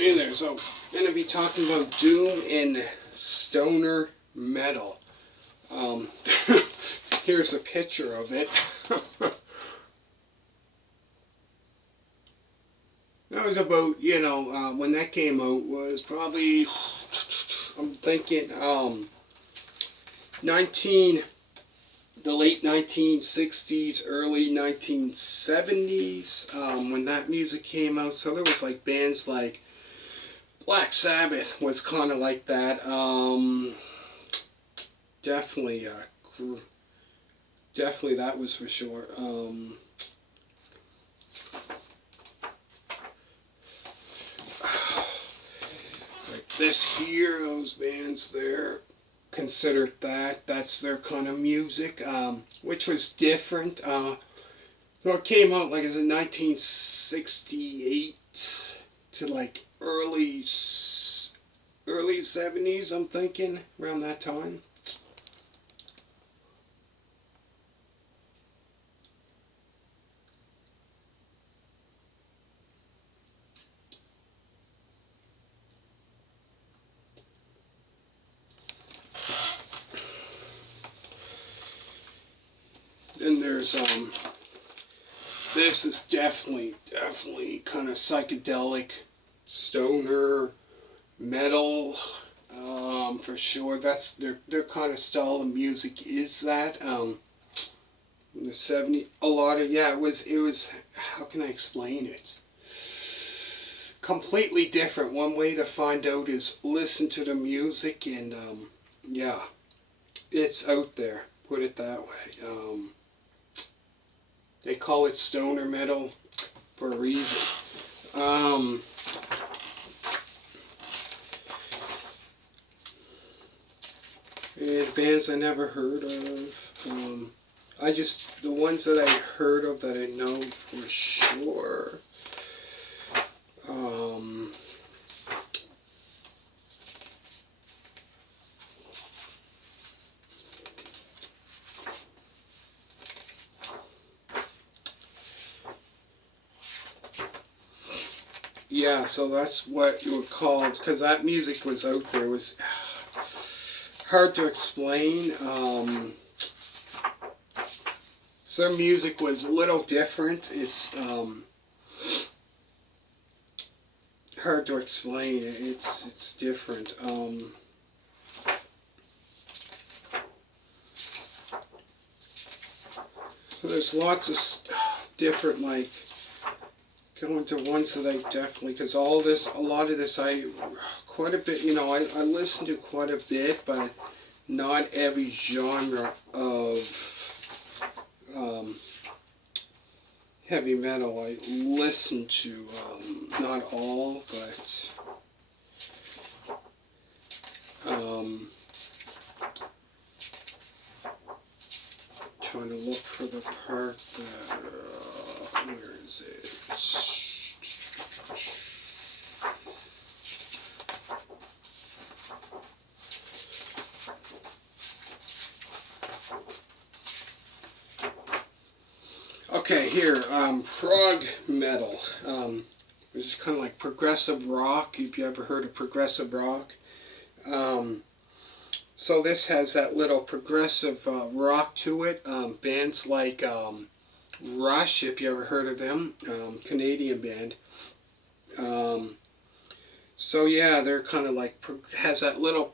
Hey there, so I'm going to be talking about doom and stoner metal. Um, Here's a picture of it. That was about, when that came out was probably, I'm thinking, 19, the late 1960s, early 1970s, when that music came out. So there was like bands like Black Sabbath was kind of like that. Definitely, definitely that was for sure. Like this here, those bands there, considered that's their kind of music, which was different. So it came out like in 1968 to like early 70s. I'm thinking around that time. Then there's this is definitely kind of psychedelic stoner metal, for sure. That's their kind of style of music is that. In the 70s, a lot of, yeah, it was, how can I explain it? Completely different. One way to find out is listen to the music, and yeah, it's out there, put it that way. They call it stoner metal for a reason. Um, and bands I never heard of. The ones that I heard of that I know for sure. Um, yeah, so that's what you would call, because that music was out there. It was hard to explain. So their music was a little different. It's hard to explain. It's different. So there's lots of different, like, going to ones that I definitely, because a lot of this, quite a bit, I listen to quite a bit, but not every genre of heavy metal I listen to. Not all, but trying to look for the part that, where is it? Okay, here, Prog Metal, which is kind of like progressive rock, if you ever heard of progressive rock. So this has that little progressive rock to it. Bands like Rush, if you ever heard of them, Canadian band. So yeah, they're kind of like has that little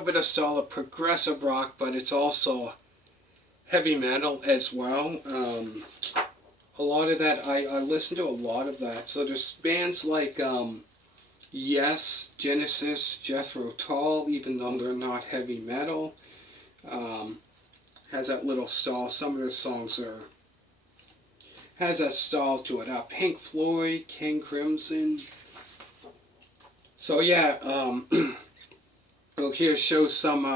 bit of solid progressive rock, but it's also heavy metal as well. A lot of that I listen to a lot of that. So there's bands like Yes, Genesis, Jethro Tull, even though they're not heavy metal, has that little style. Some of their songs has that style to it. Pink Floyd, King Crimson. So yeah, look here shows some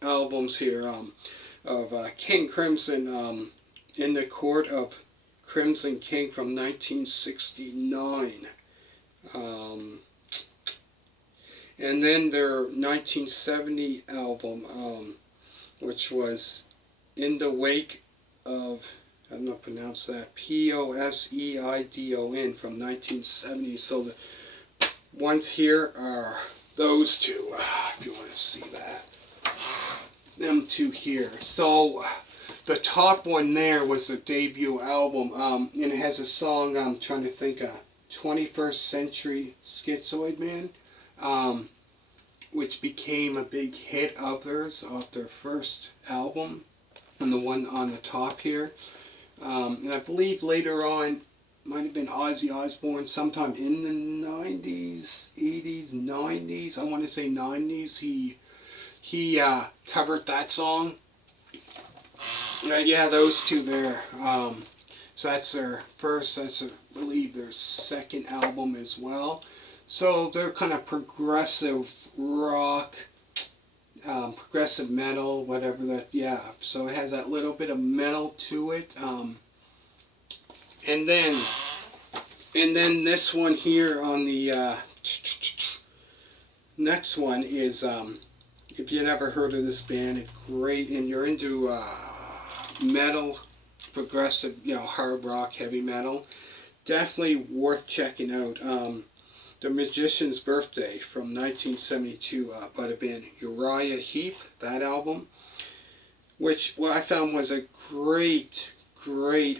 albums here of King Crimson, in the Court of Crimson King from 1969. And then their 1970 album, which was In the Wake of I don't know how to pronounce that. Poseidon from 1970. So the ones here are those two, if you want to see that. Them two here. So the top one there was the debut album, and it has a song, I'm trying to think, 21st Century Schizoid Man, which became a big hit of theirs off their first album, and the one on the top here. And I believe later on, might have been Ozzy Osbourne sometime in the 90s, 80s, 90s, I want to say 90s, he covered that song. Yeah, those two there. So that's their first, that's I believe their second album as well. So they're kind of progressive rock, progressive metal, whatever that, yeah. So it has that little bit of metal to it. And then this one here on the next one is, if you never heard of this band, great, and you're into metal, progressive, hard rock, heavy metal, definitely worth checking out. The Magician's Birthday from 1972 by the band Uriah Heep, that album, which what I found was a great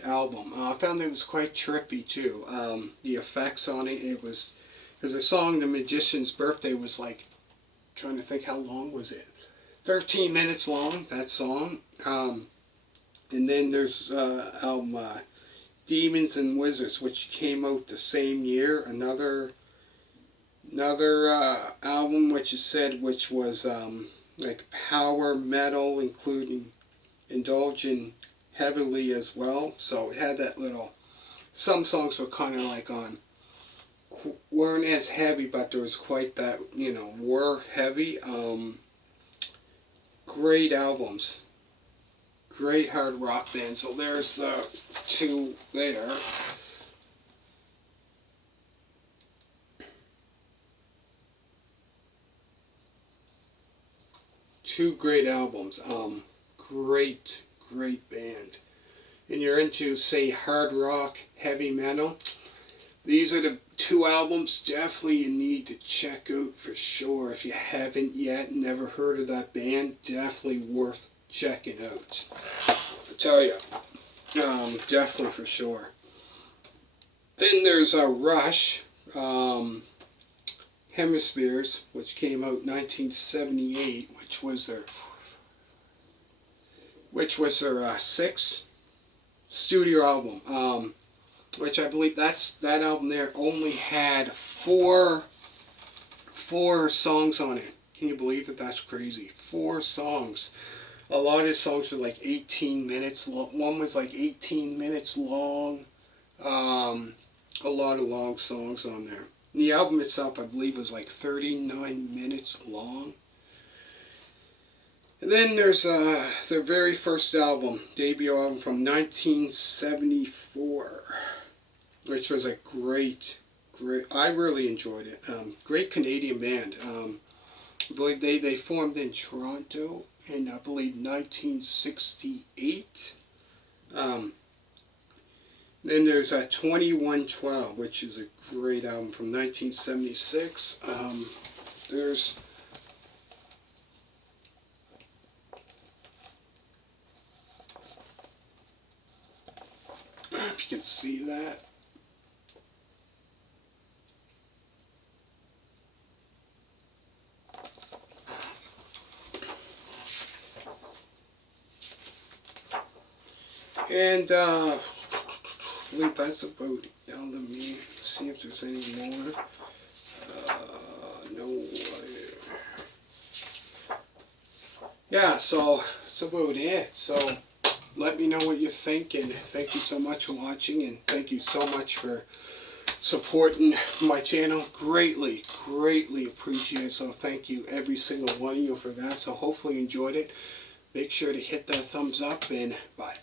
album. I found it was quite trippy too. The effects on it, because the song The Magician's Birthday was like, trying to think how long was it? 13 minutes long, that song. And then there's album Demons and Wizards, which came out the same year. Another album which was like power metal, including indulging heavily as well. So it had that little, some songs were kind of like weren't as heavy, but there was quite that, were heavy. Great albums, great hard rock band. So there's the two there. Two great albums. Great band. And you're into, say, hard rock, heavy metal, these are the two albums definitely you need to check out for sure. If you haven't yet, never heard of that band, definitely worth checking out. I tell you, definitely for sure. Then there's Rush, Hemispheres, which came out 1978, which was their sixth studio album, which I believe that album there only had four songs on it. Can you believe it? That's crazy. 4 songs. A lot of his songs were like 18 minutes long. One was like 18 minutes long. A lot of long songs on there. And the album itself, I believe, was like 39 minutes long. And then there's their very first album, debut album from 1974, which was a great, I really enjoyed it. Great Canadian band. I believe they formed in Toronto in, I believe, 1968. Then there's 2112, which is a great album from 1976. There's if you can see that. And I believe that's about it. Let me see if there's any more. No. Yeah, so that's about it. So let me know what you think, and thank you so much for watching, and thank you so much for supporting my channel. Greatly appreciate it. So thank you, every single one of you, for that. So hopefully you enjoyed it. Make sure to hit that thumbs up, and bye.